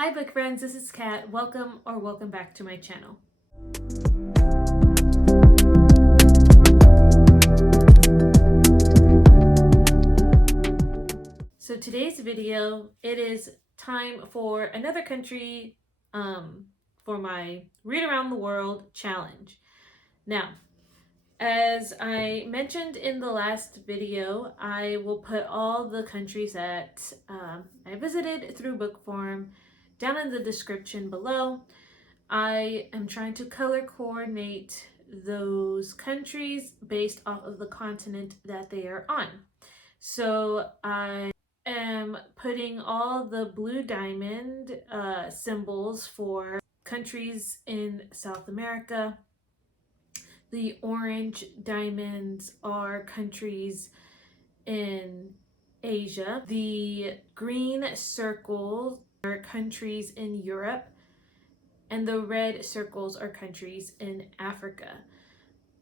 Hi book friends, this is Kat. Welcome back to my channel. So today's video, it is time for another country for my Read Around the World challenge. Now, as I mentioned in the last video, I will put all the countries that I visited through book form down in the description below. I am trying to color coordinate those countries based off of the continent that they are on. So I am putting all the blue diamond symbols for countries in South America. The orange diamonds are countries in Asia. The green circles are countries in Europe. And the red circles are countries in Africa.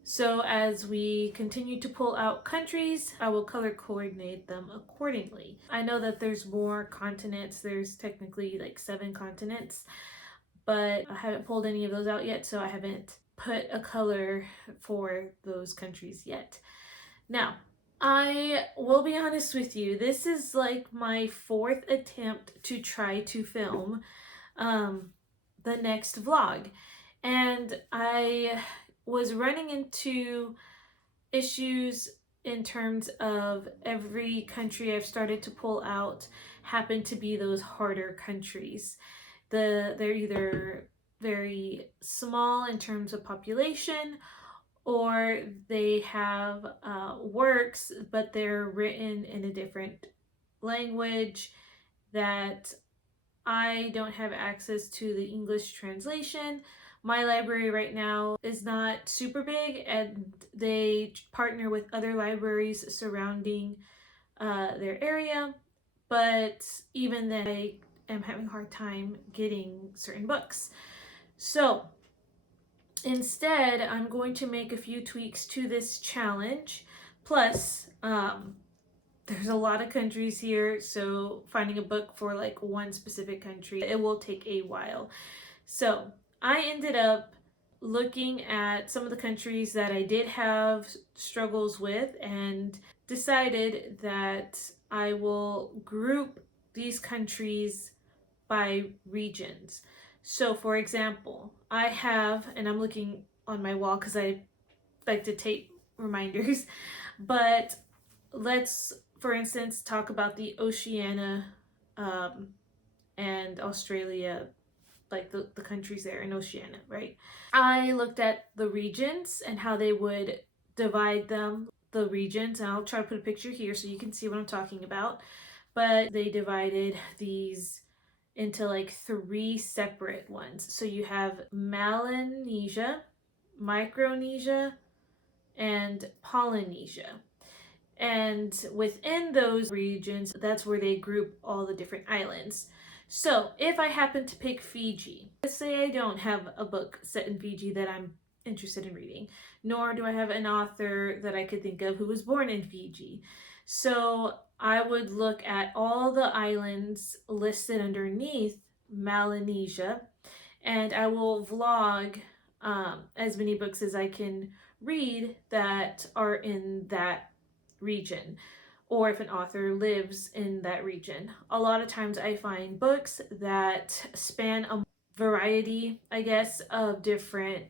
So as we continue to pull out countries, I will color coordinate them accordingly. I know that there's more continents. There's technically like 7 continents, but I haven't pulled any of those out yet, so I haven't put a color for those countries yet. Now, I will be honest with you, this is like my 4th attempt to try to film the next vlog, and I was running into issues in terms of every country I've started to pull out happen to be those harder countries. They're either very small in terms of population, or they have works but they're written in a different language that I don't have access to the English translation. My library right now is not super big, and they partner with other libraries surrounding their area, but even then I am having a hard time getting certain books. So instead, I'm going to make a few tweaks to this challenge. Plus, there's a lot of countries here, so finding a book for like one specific country, it will take a while. So I ended up looking at some of the countries that I did have struggles with and decided that I will group these countries by regions. So for example, I have, and I'm looking on my wall because I like to tape reminders, but let's, for instance, talk about the Oceania and Australia, like the countries there in Oceania, right? I looked at the regions and how they would divide them, the regions, and I'll try to put a picture here so you can see what I'm talking about. But they divided these into like 3 separate ones. So you have Melanesia, Micronesia, and Polynesia. And within those regions, that's where they group all the different islands. So if I happen to pick Fiji, let's say I don't have a book set in Fiji that I'm interested in reading, nor do I have an author that I could think of who was born in Fiji. So I would look at all the islands listed underneath Melanesia, and I will vlog as many books as I can read that are in that region, or if an author lives in that region. A lot of times I find books that span a variety, I guess, of different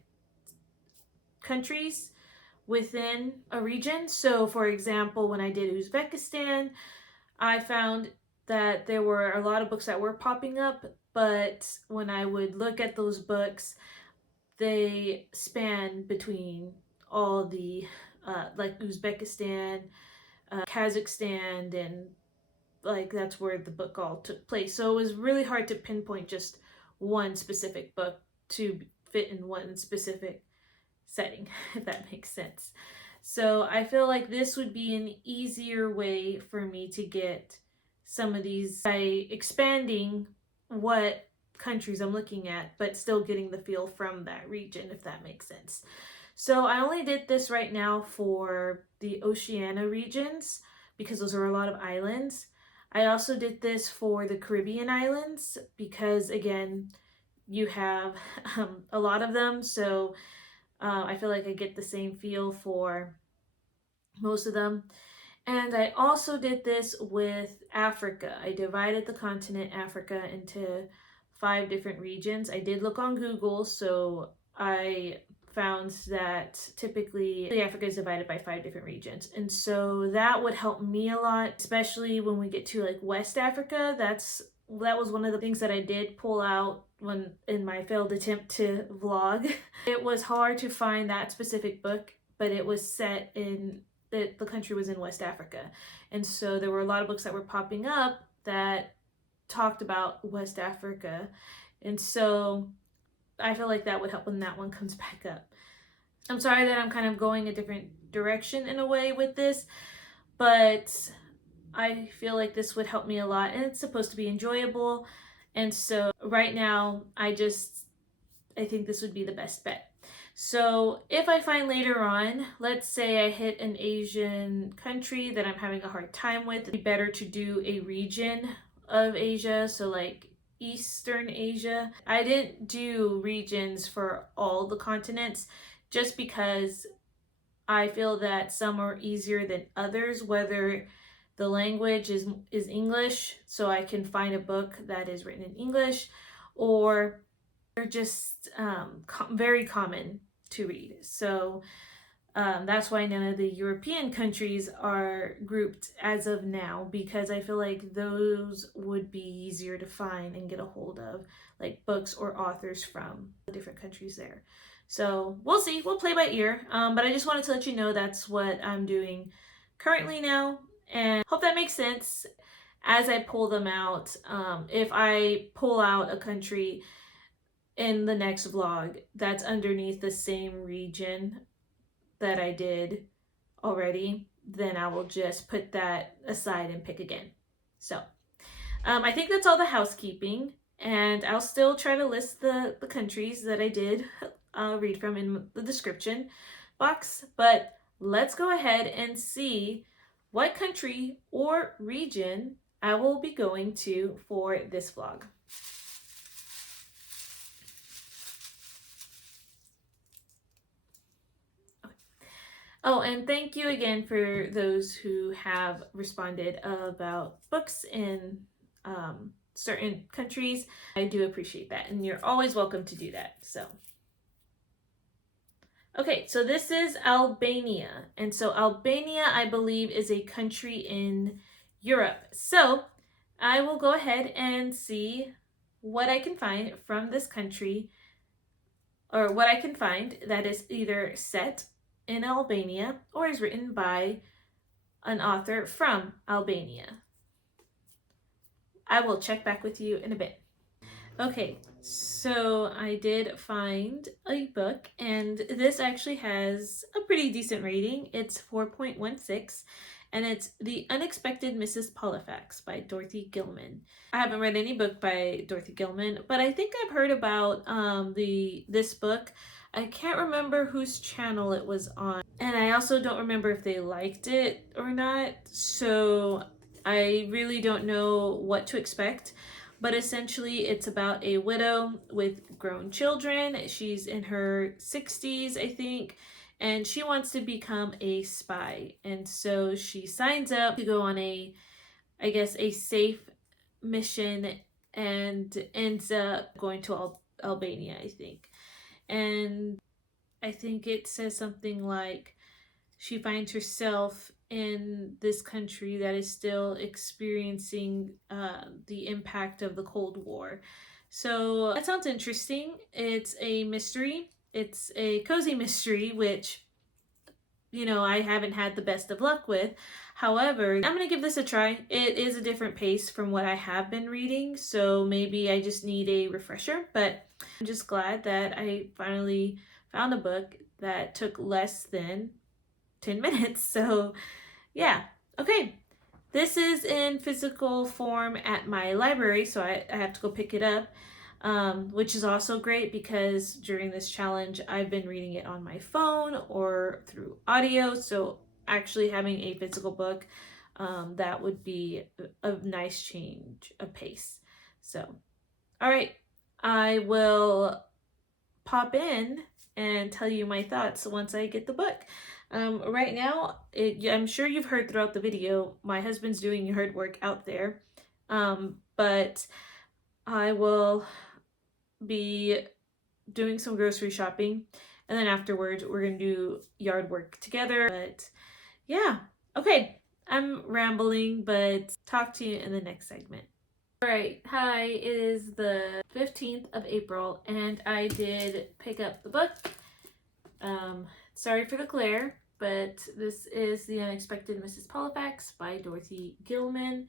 countries within a region. So for example, when I did Uzbekistan, I found that there were a lot of books that were popping up, but when I would look at those books, they span between all the like Uzbekistan, Kazakhstan, and like that's where the book all took place. So it was really hard to pinpoint just one specific book to fit in one specific setting, if that makes sense. So I feel like this would be an easier way for me to get some of these by expanding what countries I'm looking at, but still getting the feel from that region, if that makes sense. So I only did this right now for the Oceania regions because those are a lot of islands. I also did this for the Caribbean islands because, again, you have a lot of them, so I feel like I get the same feel for most of them. And I also did this with Africa. I divided the continent Africa into 5 different regions. I did look on Google, so I found that typically Africa is divided by 5 different regions. And so that would help me a lot, especially when we get to like West Africa. That was one of the things that I did pull out when in my failed attempt to vlog. It was hard to find that specific book, but it was set in the country was in West Africa. And so there were a lot of books that were popping up that talked about West Africa. And so I feel like that would help when that one comes back up. I'm sorry that I'm kind of going a different direction in a way with this, but I feel like this would help me a lot, and it's supposed to be enjoyable. And so right now, I think this would be the best bet. So if I find later on, let's say I hit an Asian country that I'm having a hard time with, it'd be better to do a region of Asia, so like Eastern Asia. I didn't do regions for all the continents just because I feel that some are easier than others, whether the language is English, so I can find a book that is written in English, or they're just very common to read. So that's why none of the European countries are grouped as of now, because I feel like those would be easier to find and get a hold of, like books or authors from the different countries there. So we'll see, we'll play by ear. But I just wanted to let you know that's what I'm doing currently now, and hope that makes sense as I pull them out. If I pull out a country in the next vlog that's underneath the same region that I did already, then I will just put that aside and pick again. So I think that's all the housekeeping, and I'll still try to list the countries that I did read from in the description box, but let's go ahead and see what country or region I will be going to for this vlog. Oh, and thank you again for those who have responded about books in certain countries. I do appreciate that, and you're always welcome to do that. So, okay, so this is Albania. And so Albania, I believe, is a country in Europe. So I will go ahead and see what I can find from this country, or what I can find that is either set in Albania or is written by an author from Albania. I will check back with you in a bit. Okay, so I did find a book, and this actually has a pretty decent rating. It's 4.16, and it's The Unexpected Mrs. Polifax by Dorothy Gilman. I haven't read any book by Dorothy Gilman, but I think I've heard about this book. I can't remember whose channel it was on, and I also don't remember if they liked it or not, so I really don't know what to expect. But essentially, it's about a widow with grown children. She's in her 60s, I think, and she wants to become a spy. And so she signs up to go on a safe mission, and ends up going to Albania, I think. And I think it says something like she finds herself in this country that is still experiencing the impact of the Cold War. So that sounds interesting. It's a mystery. It's a cozy mystery, which, I haven't had the best of luck with. However, I'm going to give this a try. It is a different pace from what I have been reading, so maybe I just need a refresher, but I'm just glad that I finally found a book that took less than 10 minutes. So yeah, okay. This is in physical form at my library, so I have to go pick it up, which is also great because during this challenge, I've been reading it on my phone or through audio. So actually having a physical book that would be a nice change of pace. So, all right, I will pop in and tell you my thoughts once I get the book. Right now, I'm sure you've heard throughout the video, my husband's doing hard work out there, but I will be doing some grocery shopping, and then afterwards we're gonna do yard work together. But yeah, okay, I'm rambling, but talk to you in the next segment. All right, hi, it is the 15th of April, and I did pick up the book. Sorry for the glare, but this is The Unexpected Mrs. Polifax by Dorothy Gilman.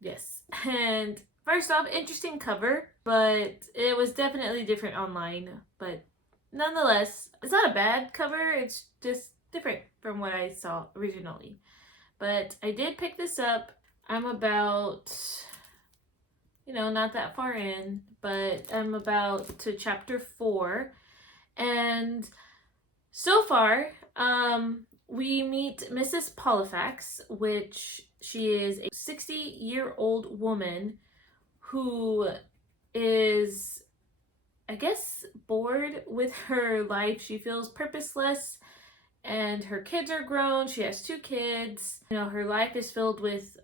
Yes, and first off, interesting cover, but it was definitely different online. But nonetheless, it's not a bad cover, it's just different from what I saw originally. But I did pick this up. I'm about, not that far in, but I'm about to chapter 4. And so far, we meet Mrs. Polifax, which she is a 60-year-old woman who is, I guess, bored with her life. She feels purposeless, and her kids are grown. She has 2 kids. Her life is filled with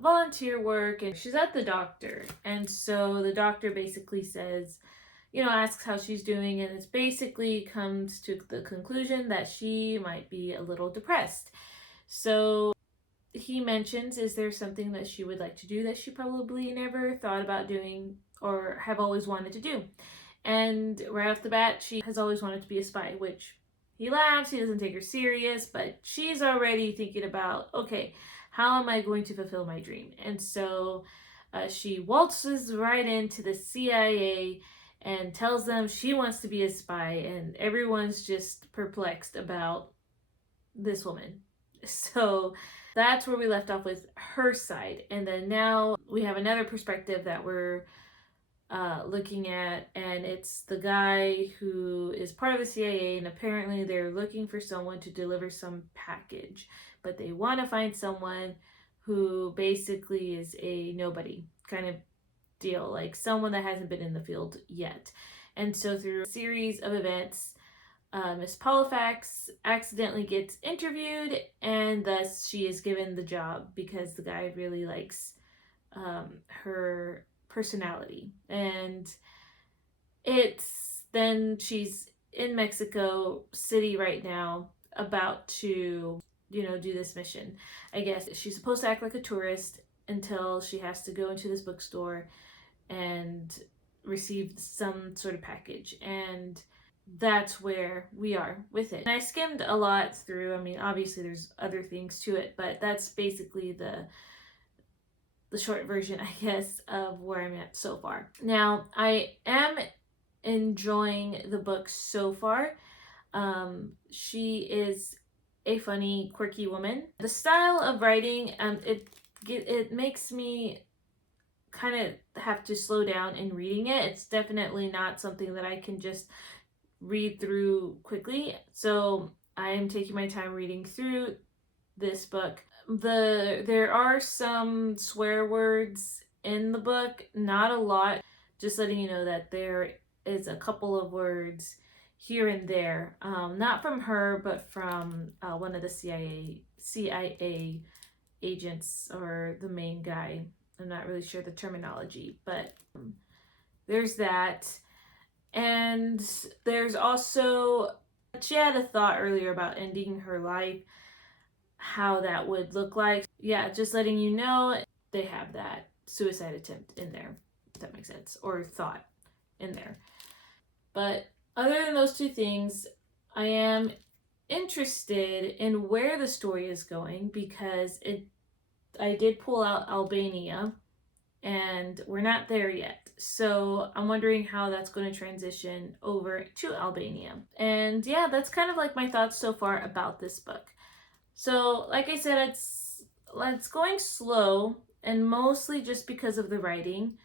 volunteer work, and she's at the doctor. And so the doctor basically says, asks how she's doing, and it basically comes to the conclusion that she might be a little depressed. So he mentions, is there something that she would like to do that she probably never thought about doing or have always wanted to do? And right off the bat, she has always wanted to be a spy, which he laughs, he doesn't take her serious, but she's already thinking about, okay, how am I going to fulfill my dream? And so she waltzes right into the CIA and tells them she wants to be a spy, and everyone's just perplexed about this woman. So that's where we left off with her side. And then now we have another perspective that we're looking at, and it's the guy who is part of the CIA, and apparently they're looking for someone to deliver some package, but they want to find someone who basically is a nobody kind of deal, like someone that hasn't been in the field yet. And so through a series of events, Miss Polifax accidentally gets interviewed, and thus she is given the job because the guy really likes her personality. And then she's in Mexico City right now, about to do this mission. I guess she's supposed to act like a tourist until she has to go into this bookstore and receive some sort of package, and that's where we are with it. And I skimmed a lot through. I mean, obviously there's other things to it, but that's basically the short version, I guess, of where I'm at so far. Now, I am enjoying the book so far. She is a funny, quirky woman. The style of writing, it makes me kind of have to slow down in reading it. It's definitely not something that I can just read through quickly. So I am taking my time reading through this book. There are some swear words in the book, not a lot. Just letting you know that there is a couple of words here and there, not from her, but from one of the CIA agents, or the main guy. I'm not really sure the terminology, but there's that. And there's also, she had a thought earlier about ending her life, how that would look like. Yeah, just letting you know, they have that suicide attempt in there, if that makes sense, or thought in there. But other than those 2 things, I am interested in where the story is going, because I did pull out Albania, and we're not there yet. So I'm wondering how that's going to transition over to Albania. And yeah, that's kind of like my thoughts so far about this book. So like I said, it's going slow, and mostly just because of the writing.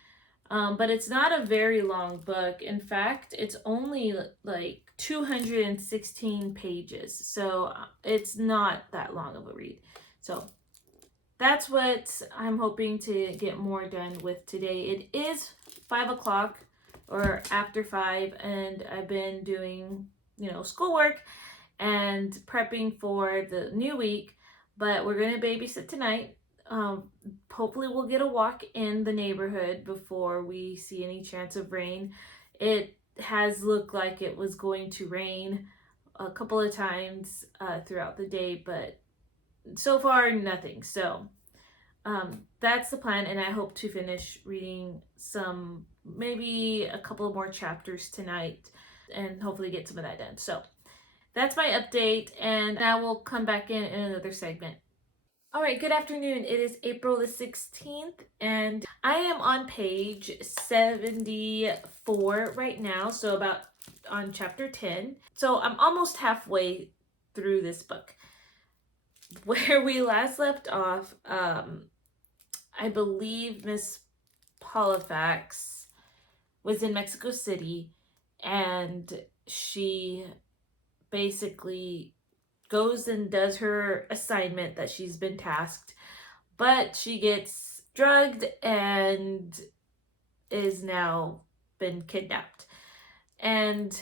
But it's not a very long book. In fact, it's only like 216 pages. So it's not that long of a read. So that's what I'm hoping to get more done with today. It is 5 o'clock or after 5, and I've been doing, schoolwork and prepping for the new week, but we're going to babysit tonight. Um, Hopefully, we'll get a walk in the neighborhood before we see any chance of rain. It has looked like it was going to rain a couple of times throughout the day, but so far, nothing. So, that's the plan, and I hope to finish reading maybe a couple more chapters tonight, and hopefully get some of that done. So, that's my update, and I will come back in another segment. All right, good afternoon. It is April the 16th, and I am on page 74 right now, so about on chapter 10. So I'm almost halfway through this book. Where we last left off, I believe Miss Polifax was in Mexico City, and she basically goes and does her assignment that she's been tasked, but she gets drugged and is now been kidnapped. And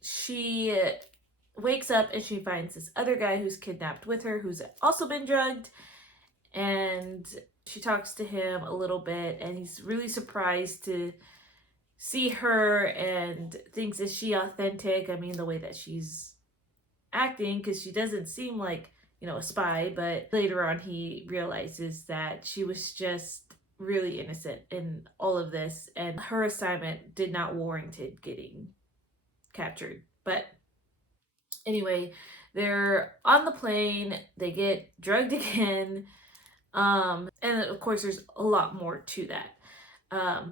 she wakes up and she finds this other guy who's kidnapped with her, who's also been drugged, and she talks to him a little bit, and he's really surprised to see her and thinks, is she authentic? I mean, the way that she's acting, because she doesn't seem like, a spy, but later on he realizes that she was just really innocent in all of this, and her assignment did not warrant it getting captured. But anyway, they're on the plane, they get drugged again, and of course there's a lot more to that.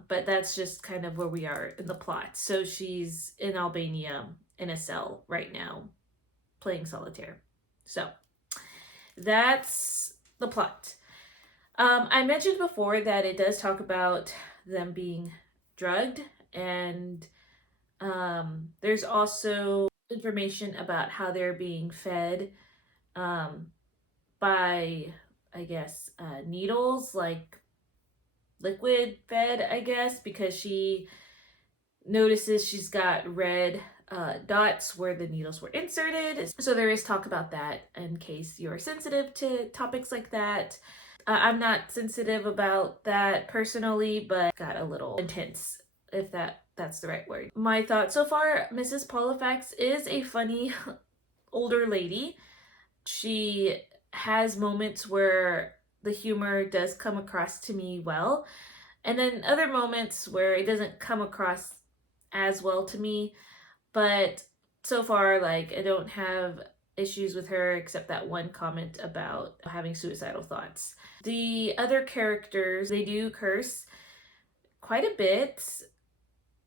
But that's just kind of where we are in the plot. So she's in Albania in a cell right now, playing solitaire. So that's the plot. I mentioned before that it does talk about them being drugged, and there's also information about how they're being fed by, I guess, needles, like liquid fed, I guess, because she notices she's got red dots where the needles were inserted. So there is talk about that in case you're sensitive to topics like that. I'm not sensitive about that personally, but got a little intense, if that's the right word. My thoughts so far, Mrs. Polifax is a funny older lady. She has moments where the humor does come across to me well, and then other moments where it doesn't come across as well to me. But so far, like, I don't have issues with her except that one comment about having suicidal thoughts. The other characters, they do curse quite a bit.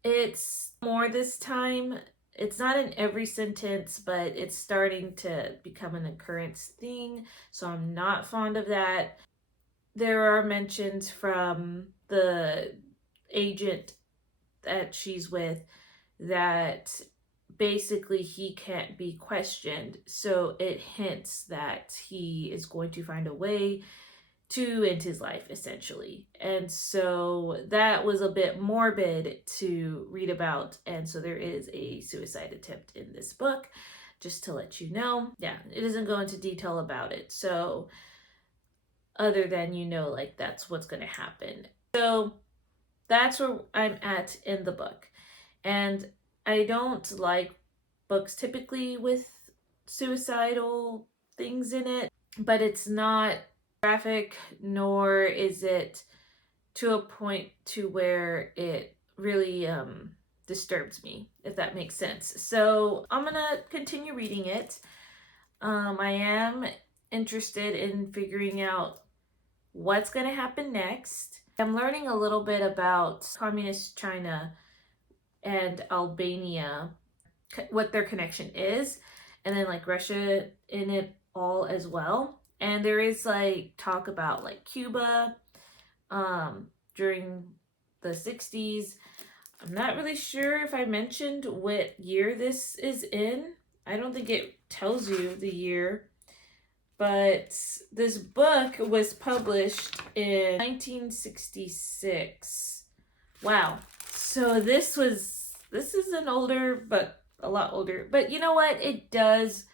It's more this time. It's not in every sentence, but it's starting to become an occurrence thing, so I'm not fond of that. There are mentions from the agent that she's with that basically he can't be questioned, so it hints that he is going to find a way to end his life, essentially. And so that was a bit morbid to read about, and so there is a suicide attempt in this book, just to let you know. Yeah, it doesn't go into detail about it, so other than, like, that's what's going to happen. So that's where I'm at in the book. And I don't like books typically with suicidal things in it, but it's not graphic, nor is it to a point to where it really disturbs me, if that makes sense. So I'm gonna continue reading it. I am interested in figuring out what's gonna happen next. I'm learning a little bit about communist China and Albania, what their connection is, and then like Russia in it all as well. And there is like talk about like Cuba during the 60s. I'm not really sure if I mentioned what year this is in. I don't think it tells you the year. but this book was published in 1966. Wow. So this is an older, but a lot older. But you know what? It does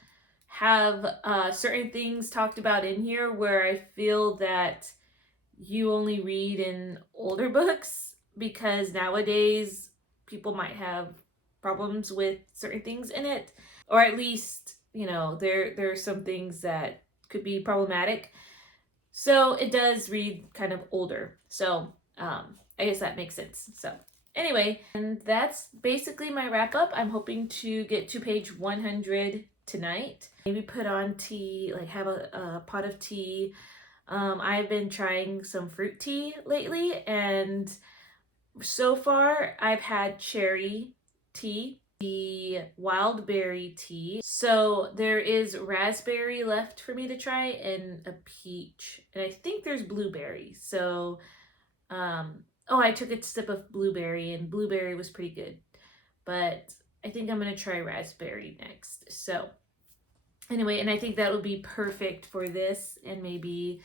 have certain things talked about in here where I feel that you only read in older books, because nowadays people might have problems with certain things in it, or at least, there are some things that could be problematic. So it does read kind of older. So I guess that makes sense. So anyway, and that's basically my wrap up. I'm hoping to get to page 100 tonight. Maybe put on tea, like have a pot of tea. I've been trying some fruit tea lately, and so far I've had cherry tea, the wild berry tea. So there is raspberry left for me to try, and a peach. And I think there's blueberry. So, oh, I took a sip of blueberry, and blueberry was pretty good. But I think I'm going to try raspberry next. So, anyway, and I think that would be perfect for this, and maybe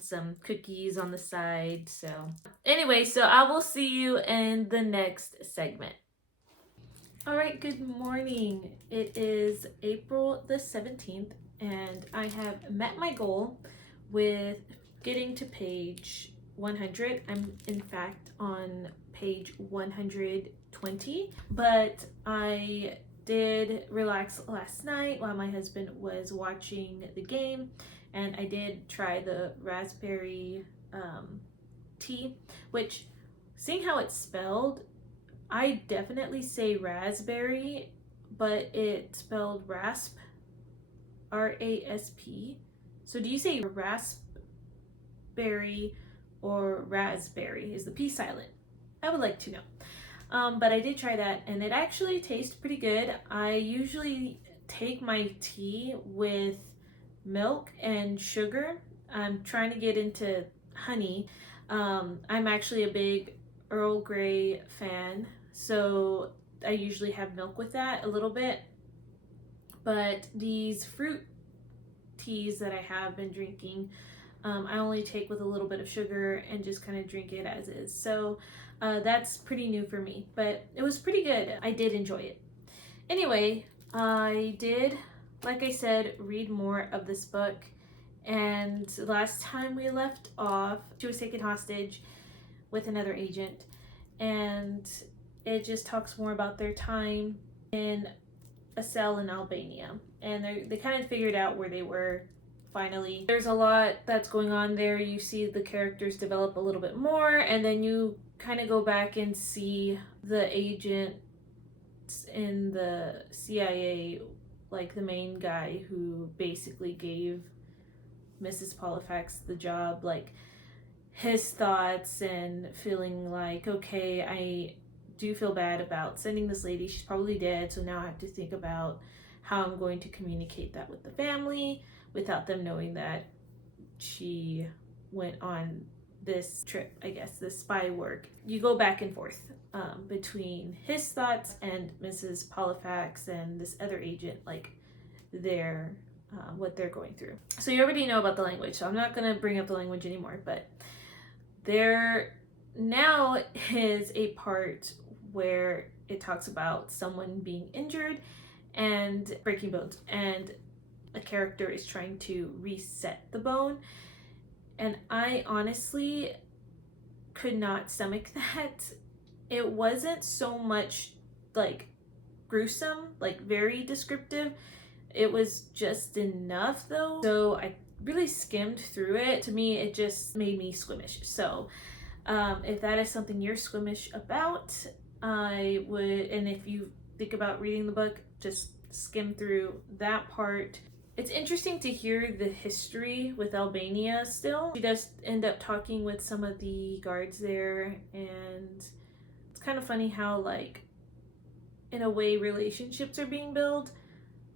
some cookies on the side. So anyway, so I will see you in the next segment. All right, good morning. It is April the 17th, and I have met my goal with getting to page 100. I'm in fact on page 120, but I did relax last night while my husband was watching the game, and I did try the raspberry tea, which, seeing how it's spelled, I definitely say raspberry, but it's spelled rasp, R-A-S-P. So do you say raspberry or raspberry? Is the P silent? I would like to know. But I did try that, and it actually tastes pretty good. I usually take my tea with milk and sugar. I'm trying to get into honey. I'm actually a big Earl Grey fan, so I usually have milk with that a little bit. But these fruit teas that I have been drinking, I only take with a little bit of sugar and just kind of drink it as is. So that's pretty new for me, but it was pretty good. I did enjoy it. Anyway, I did, like I said, read more of this book. And last time we left off, she was taken hostage with another agent, and it just talks more about their time in a cell in Albania, and they kind of figured out where they were finally. There's a lot that's going on there. You see the characters develop a little bit more, and then you kind of go back and see the agents in the CIA, like the main guy who basically gave Mrs. Polifax the job, like his thoughts and feeling like, okay, I do feel bad about sending this lady. She's probably dead, so now I have to think about how I'm going to communicate that with the family without them knowing that she went on this trip, I guess, this spy work. You go back and forth between his thoughts and Mrs. Polifax and this other agent, like their what they're going through. So you already know about the language, so I'm not going to bring up the language anymore, but there now is a part where it talks about someone being injured and breaking bones, and a character is trying to reset the bone, and I honestly could not stomach that. It wasn't so much like gruesome, like very descriptive. It was just enough though, so I really skimmed through it. To me, it just made me squeamish. So if that is something you're squeamish about, I would, and if you think about reading the book, just skim through that part. It's interesting to hear the history with Albania still. She does end up talking with some of the guards there, and it's kind of funny how, like, in a way, relationships are being built,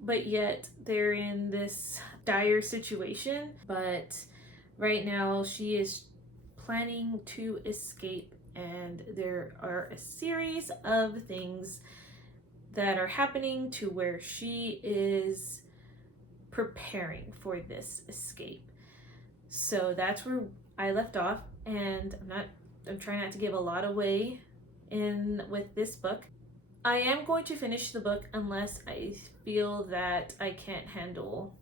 but yet they're in this dire situation. But right now she is planning to escape, and there are a series of things that are happening to where she is preparing for this escape. So that's where I left off, and I'm trying not to give a lot away in with this book. I am going to finish the book unless I feel that I can't handle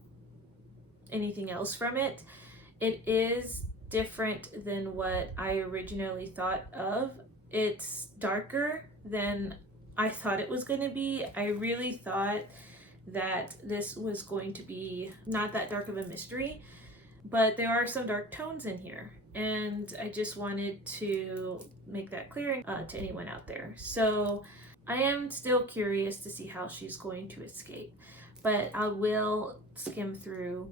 anything else from it. It is different than what I originally thought of. It's darker than I thought it was going to be. I really thought that this was going to be not that dark of a mystery, but there are some dark tones in here, and I just wanted to make that clear to anyone out there. So I am still curious to see how she's going to escape, but I will skim through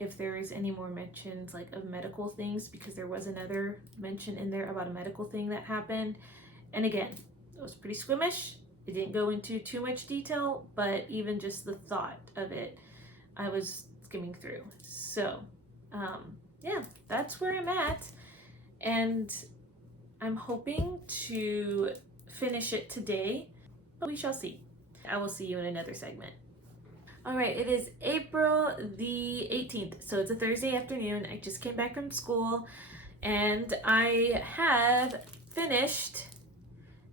if there is any more mentions like of medical things, because there was another mention in there about a medical thing that happened. And again, it was pretty squeamish. It didn't go into too much detail, but even just the thought of it, I was skimming through. So yeah, that's where I'm at, and I'm hoping to finish it today, but we shall see. I will see you in another segment. All right, it is April the 18th, so it's a Thursday afternoon. I just came back from school, and I have finished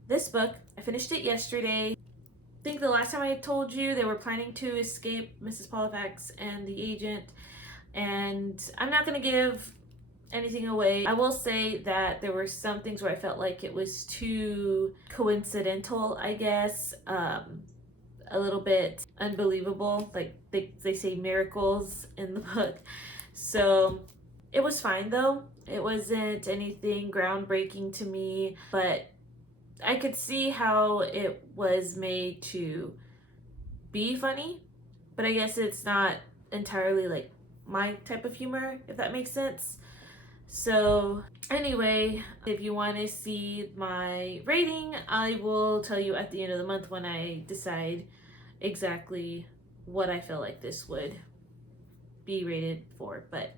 this book. I finished it yesterday. I think the last time I told you they were planning to escape Mrs. Polifax and the agent, and I'm not going to give anything away. I will say that there were some things where I felt like it was too coincidental, I guess, a little bit unbelievable, like they say miracles in the book. So it was fine though. It wasn't anything groundbreaking to me, but I could see how it was made to be funny, but I guess it's not entirely like my type of humor, if that makes sense. So anyway, if you want to see my rating, I will tell you at the end of the month when I decide exactly what I feel like this would be rated for. But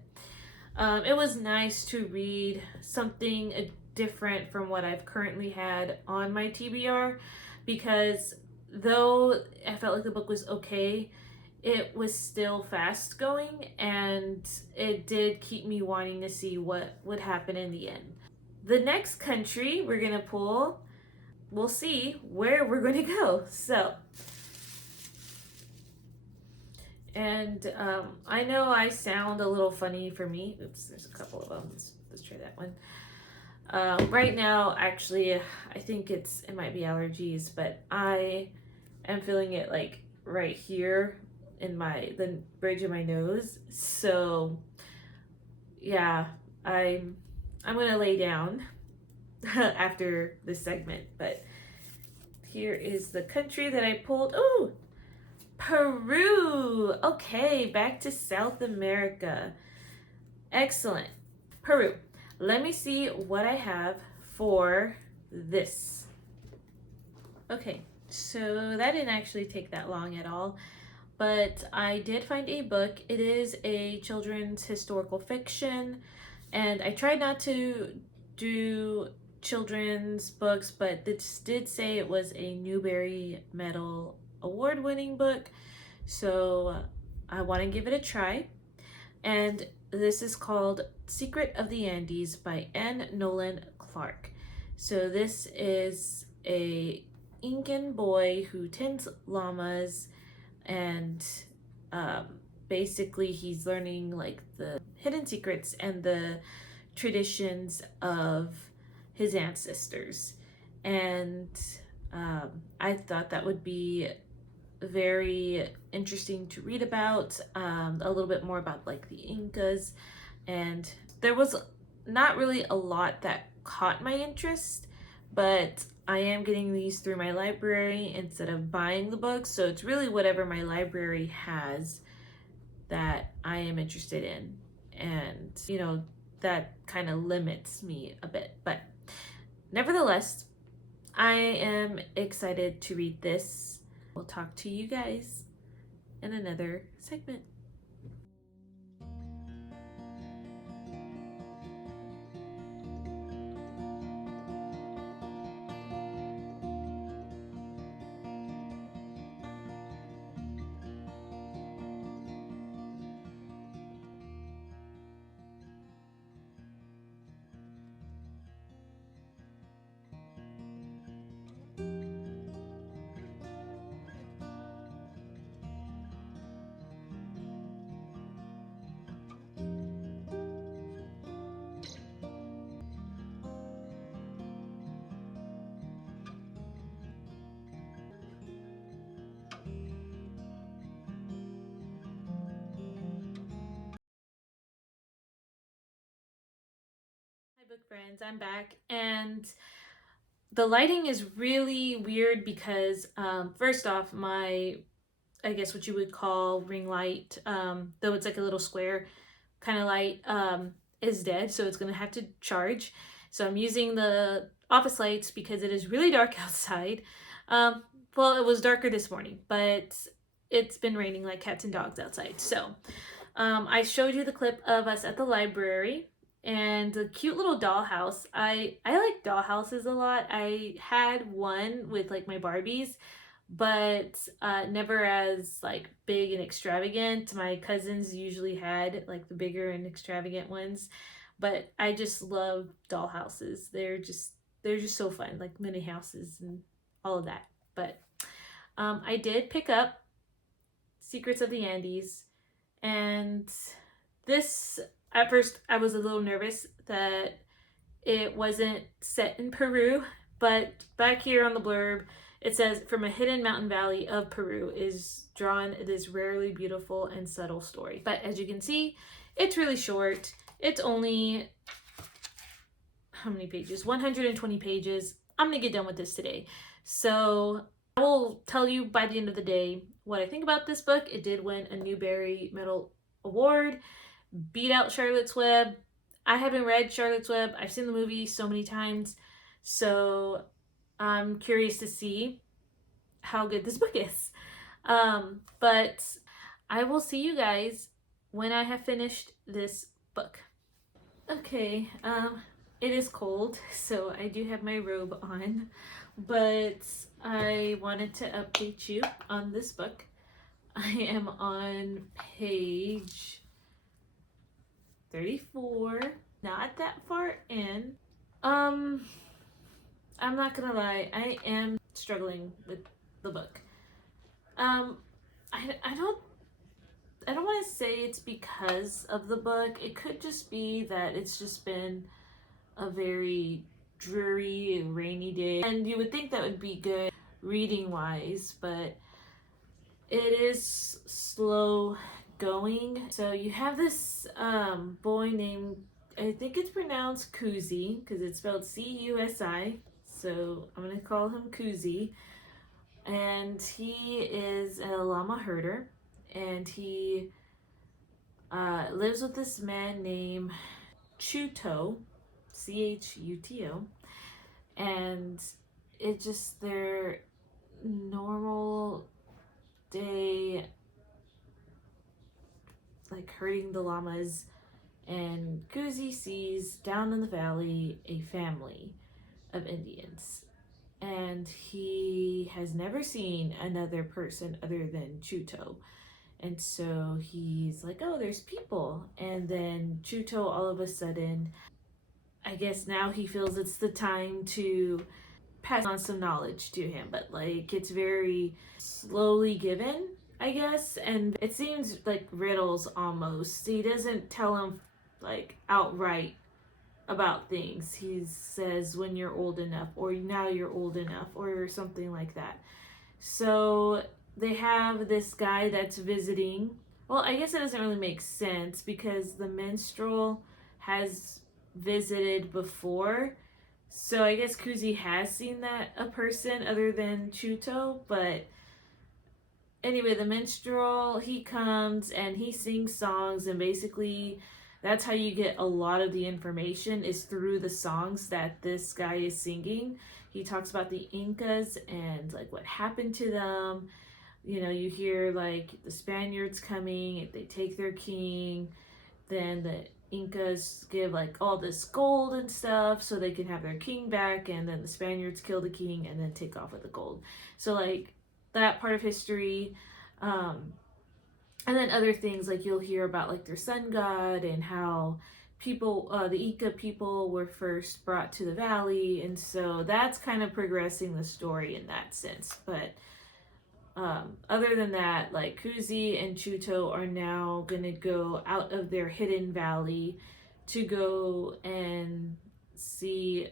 it was nice to read something different from what I've currently had on my TBR, because though I felt like the book was okay, it was still fast going, and it did keep me wanting to see what would happen in the end. The next country we're gonna pull, we'll see where we're gonna go. So, and I know I sound a little funny for me. Oops, there's a couple of them. Let's try that one. Right now, actually, I think it might be allergies, but I am feeling it like right here in the bridge of my nose. So yeah, I'm gonna lay down after this segment. But here is the country that I pulled. Oh, Peru. Okay, back to South America. Excellent. Peru. Let me see what I have for this. Okay, so that didn't actually take that long at all, but I did find a book. It is a children's historical fiction, and I tried not to do children's books, but this did say it was a Newbery Medal award-winning book, so I want to give it a try. And this is called Secret of the Andes by N. Nolan Clark. So this is a Incan boy who tends llamas, and basically he's learning like the hidden secrets and the traditions of his ancestors. And I thought that would be very interesting to read about, a little bit more about like the Incas. And there was not really a lot that caught my interest, but I am getting these through my library instead of buying the books, so it's really whatever my library has that I am interested in, and you know, that kind of limits me a bit. But nevertheless, I am excited to read this. We'll talk to you guys in another segment. book friends, I'm back, and the lighting is really weird because first off, my, I guess what you would call ring light, though it's like a little square kind of light, is dead, so it's gonna have to charge. So I'm using the office lights because it is really dark outside. um, well, it was darker this morning, but it's been raining like cats and dogs outside. So I showed you the clip of us at the library and the cute little dollhouse. I like dollhouses a lot. I had one with like my Barbies, but never as like big and extravagant. My cousins usually had like the bigger and extravagant ones, but I just love dollhouses. They're just so fun, like mini houses and all of that. But I did pick up Secrets of the Andes, and this, at first, I was a little nervous that it wasn't set in Peru, but back here on the blurb, it says, from a hidden mountain valley of Peru is drawn this rarely beautiful and subtle story. But as you can see, it's really short. It's only, how many pages? 120 pages. I'm gonna get done with this today. So I will tell you by the end of the day what I think about this book. It did win a Newberry Medal Award, beat out Charlotte's Web. I haven't read Charlotte's Web. I've seen the movie so many times, so I'm curious to see how good this book is. But I will see you guys when I have finished this book. Okay, it is cold, so I do have my robe on, but I wanted to update you on this book. I am on page 34, not that far in. I'm not gonna lie, I am struggling with the book. I don't want to say it's because of the book. It could just be that it's just been a very dreary and rainy day, and you would think that would be good reading wise, but it is slow going. So you have this boy named, I think it's pronounced Kuzi because it's spelled C-U-S-I, so I'm gonna call him Kuzi, and he is a llama herder, and he lives with this man named Chuto, C-H-U-T-O, and it just their normal day, like herding the llamas, and Kuzi sees down in the valley a family of Indians, and he has never seen another person other than Chuto. And so he's like, oh, there's people. And then Chuto, all of a sudden, I guess now he feels it's the time to pass on some knowledge to him, but like it's very slowly given, I guess, and it seems like riddles almost. He doesn't tell him like outright about things. He says when you're old enough, or now you're old enough, or something like that. So they have this guy that's visiting. Well, I guess it doesn't really make sense because the minstrel has visited before. So I guess Kuzi has seen that a person other than Chuto, but anyway, the minstrel, he comes and he sings songs, and basically that's how you get a lot of the information is through the songs that this guy is singing. He talks about the Incas and like what happened to them. You know, you hear like the Spaniards coming, they take their king, then the Incas give like all this gold and stuff so they can have their king back, and then the Spaniards kill the king and then take off with the gold. So like that part of history, and then other things like you'll hear about like their sun god and how people, the Inca people were first brought to the valley, and so that's kind of progressing the story in that sense. But other than that, like Kuzi and Chuto are now gonna go out of their hidden valley to go and see,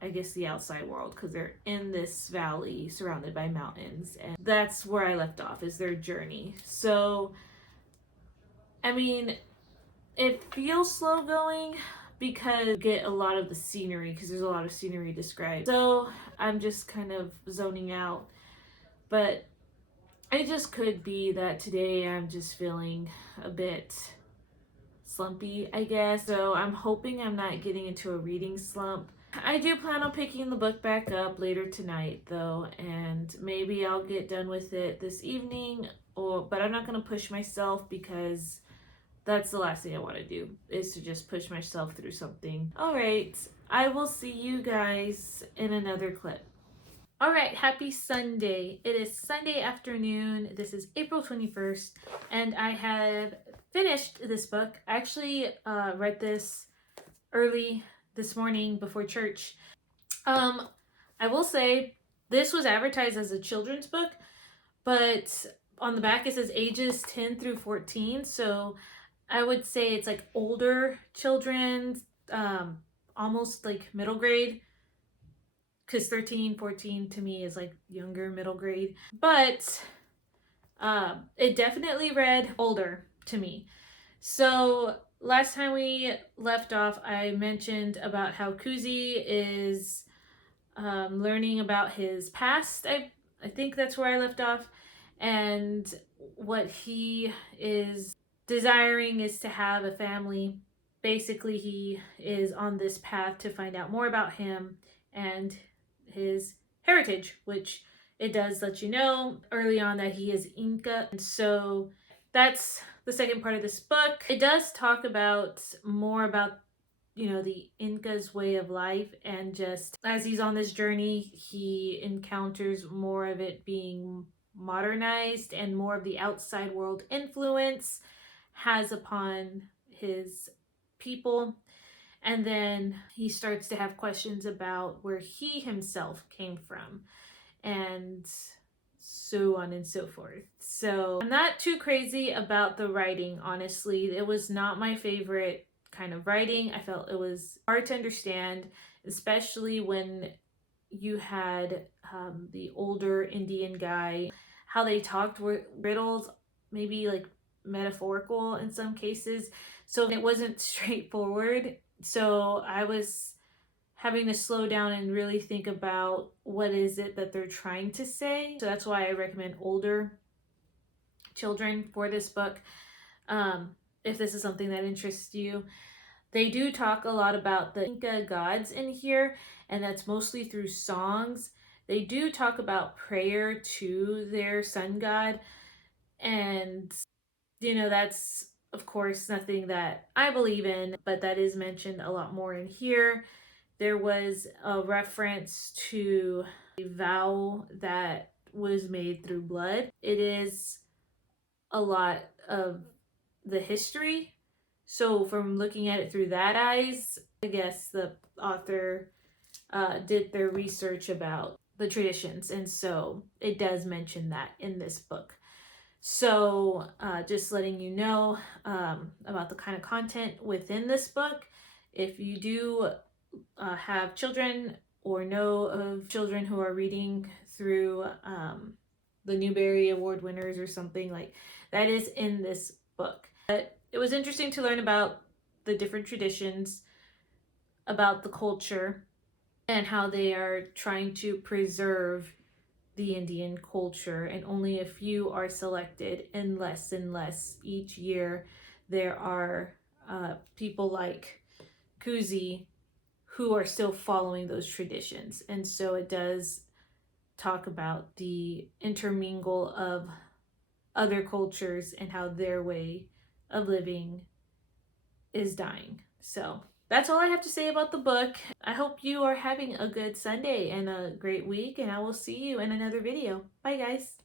I guess, the outside world, because they're in this valley surrounded by mountains, and that's where I left off, is their journey. So I mean, it feels slow going, because you get a lot of the scenery, because there's a lot of scenery described. So I'm just kind of zoning out. But it just could be that today I'm just feeling a bit slumpy, I guess. So I'm hoping I'm not getting into a reading slump. I do plan on picking the book back up later tonight though, and maybe I'll get done with it this evening, but I'm not going to push myself because that's the last thing I want to do, is to just push myself through something. All right, I will see you guys in another clip. All right, happy Sunday. It is Sunday afternoon. This is April 21st, and I have finished this book. I actually read this early this morning before church. I will say this was advertised as a children's book, but on the back it says ages 10 through 14, so I would say it's like older children, almost like middle grade, because 13, 14 to me is like younger middle grade. But it definitely read older to me. So last time we left off, I mentioned about how Kuzi is learning about his past. I think that's where I left off. And what he is desiring is to have a family. Basically, he is on this path to find out more about him and his heritage, which it does let you know early on that he is Inca. And so that's the second part of this book. It does talk about more about, you know, the Inca's way of life, and just as he's on this journey, he encounters more of it being modernized and more of the outside world influence has upon his people. And then he starts to have questions about where he himself came from, and so on and so forth. So I'm not too crazy about the writing, honestly. It was not my favorite kind of writing. I felt it was hard to understand, especially when you had the older Indian guy. How they talked were riddles, maybe like metaphorical in some cases. So it wasn't straightforward. So I was having to slow down and really think about what is it that they're trying to say. So that's why I recommend older children for this book, if this is something that interests you. They do talk a lot about the Inca gods in here, and that's mostly through songs. They do talk about prayer to their sun god, and you know, that's of course nothing that I believe in, but that is mentioned a lot more in here. There was a reference to a vow that was made through blood. It is a lot of the history. So from looking at it through that eyes, I guess the author did their research about the traditions. And so it does mention that in this book. So just letting you know about the kind of content within this book. If you do have children or know of children who are reading through the Newberry Award winners or something, like that is in this book. But it was interesting to learn about the different traditions, about the culture, and how they are trying to preserve the Indian culture, and only a few are selected, and less each year. There are people like Kuzi who are still following those traditions. And so it does talk about the intermingle of other cultures and how their way of living is dying. So that's all I have to say about the book. I hope you are having a good Sunday and a great week, and I will see you in another video. Bye, guys.